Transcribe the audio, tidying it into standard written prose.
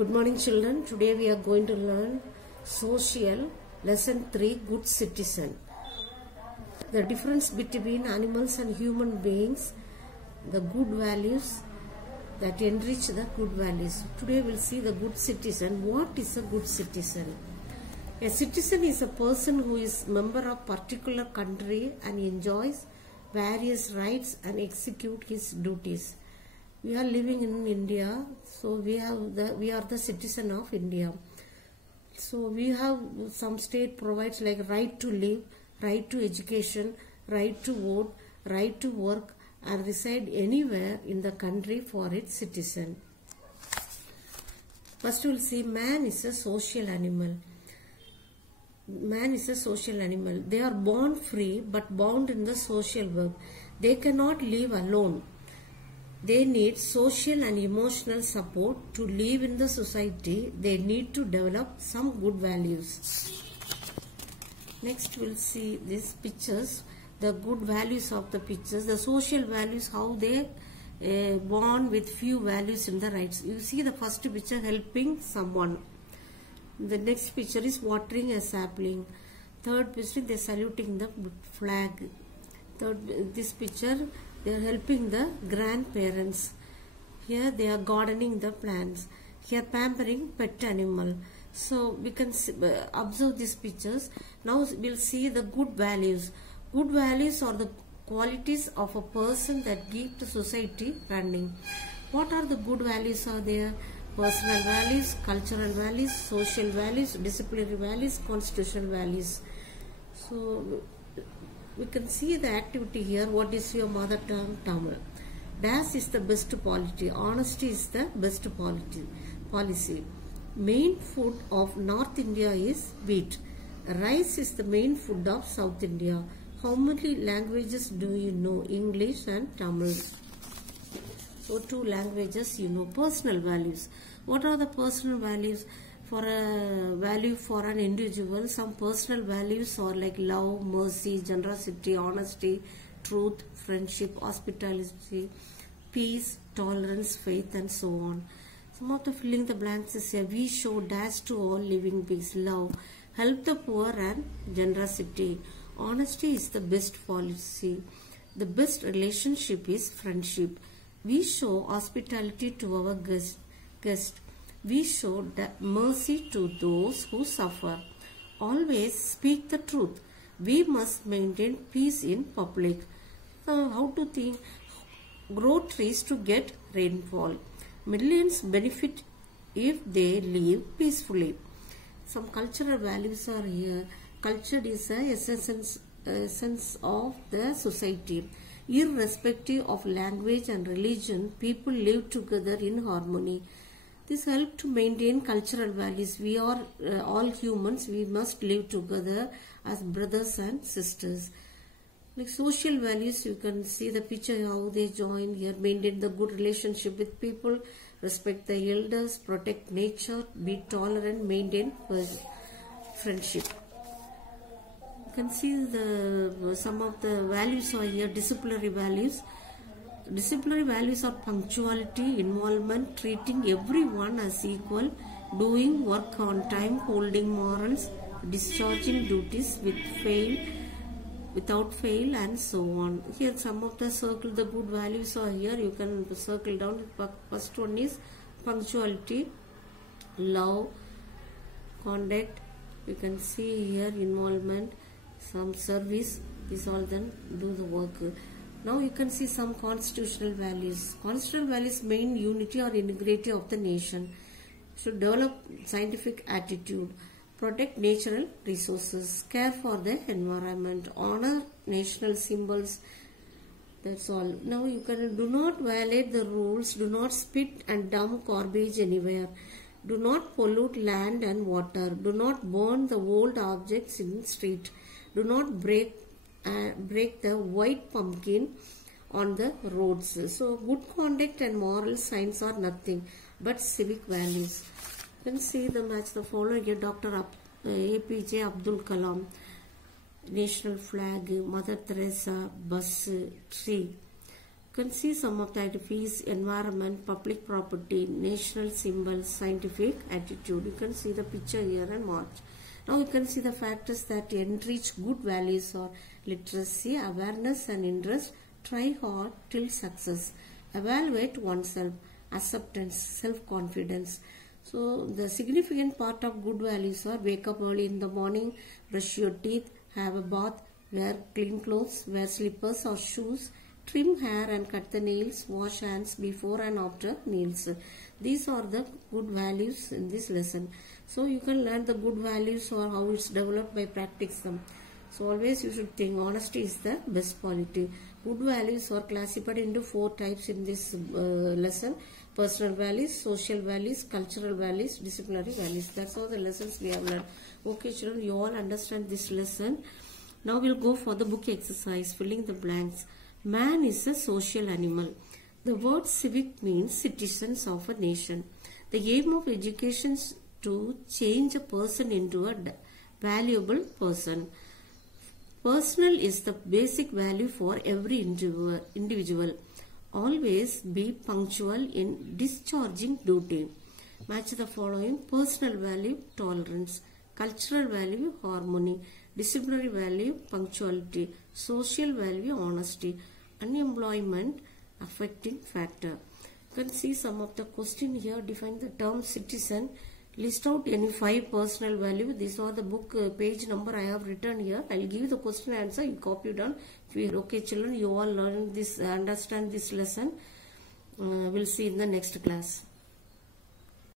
Good morning children. Today we are going to learn social lesson 3 good citizen. The difference between animals and human beings, the good values that enrich the good values. Today we'll see the good citizen. What is a good citizen? A citizen is a person who is member of particular country and enjoys various rights and execute his duties. We are living in India, so we are the citizen of India. So we have some state provides like right to live, right to education, right to vote, right to work and reside anywhere in the country for its citizen. First we will see man is a social animal. Man is a social animal. They are born free but bound in the social web. They cannot live alone. They need social and emotional support to live in the society. They need to develop some good values. Next we'll see these pictures, the good values of the pictures, the social values, how they born with few values in the rights. You see the first picture, helping someone. The next picture is watering a sapling. Third picture, they are saluting the flag. This picture, they are helping the grandparents. Here they are gardening the plants. Here pampering pet animal. So we can observe these pictures. Now we'll see the good values. Good values are the qualities of a person that keep the society running. What are the good values are there? Personal values, cultural values, social values, disciplinary values, constitutional values. So we can see the activity here. What is your mother tongue? Tamil. Dash is the best policy. Honesty is the best policy. Main food of North India is wheat. Rice is the main food of South India. How many languages do you know? English and Tamil. So 2 languages you know. Personal values. What are the personal values? For a value for an individual, some personal values are like love, mercy, generosity, honesty, truth, friendship, hospitality, peace, tolerance, faith and so on. Some of the filling the blanks is here. We show dash to all living beings, love, help the poor and generosity. Honesty is the best policy. The best relationship is friendship. We show hospitality to our guest. We show mercy to those who suffer. Always speak the truth. We must maintain peace in public. How to think? Grow trees to get rainfall. Millions benefit if they live peacefully. Some cultural values are here. Culture is the essence of the society. Irrespective of language and religion, people live together in harmony. This helps to maintain cultural values. We are all humans. We must live together as brothers and sisters. Like social values, you can see the picture how they join here. Maintain the good relationship with people. Respect the elders. Protect nature. Be tolerant. Maintain friendship. You can see some of the values are here. Disciplinary values. Disciplinary values are punctuality, involvement, treating everyone as equal, doing work on time, holding morals, discharging duties without fail and so on. Here some of the the good values are here. You can circle down. First one is punctuality, love, conduct. You can see here involvement, some service. These all then do the work. Now you can see some constitutional values. Constitutional values mean unity or integrity of the nation. Should develop scientific attitude, protect natural resources, care for the environment, honor national symbols. That's all. Now you can do not violate the rules, do not spit and dump garbage anywhere, do not pollute land and water, do not burn the old objects in the street, do not break the white pumpkin on the roads. So good conduct and moral signs are nothing but civic values. You can see the match the following here. Dr. APJ Abdul Kalam, national flag, Mother Teresa, bus, tree. You can see some of the activities: environment, public property, national symbols, scientific attitude. You can see the picture here and watch. Now you can see the factors that enrich good values are literacy, awareness and interest, try hard till success, evaluate oneself, acceptance, self-confidence. So the significant part of good values are: wake up early in the morning, brush your teeth, have a bath, wear clean clothes, wear slippers or shoes, trim hair and cut the nails, wash hands before and after meals. These are the good values in this lesson. So you can learn the good values or how it's developed by practicing them. So always you should think honesty is the best quality. Good values are classified into 4 types in this lesson: personal values, social values, cultural values, disciplinary values. That's all the lessons we have learned. Okay children, you all understand this lesson. Now we'll go for the book exercise, filling the blanks. Man is a social animal. The word civic means citizens of a nation. The aim of education is to change a person into a valuable person. Personal is the basic value for every individual. Always be punctual in discharging duty. Match the following: personal value, tolerance; cultural value, harmony; disciplinary value, punctuality; social value, honesty; unemployment, affecting factor. You can see some of the question here. Define the term citizen. List out any 5 personal value. These are the book page number I have written here. I will give you the question answer. You copy down. Okay children, you all learn this, understand this lesson. We'll see in the next class.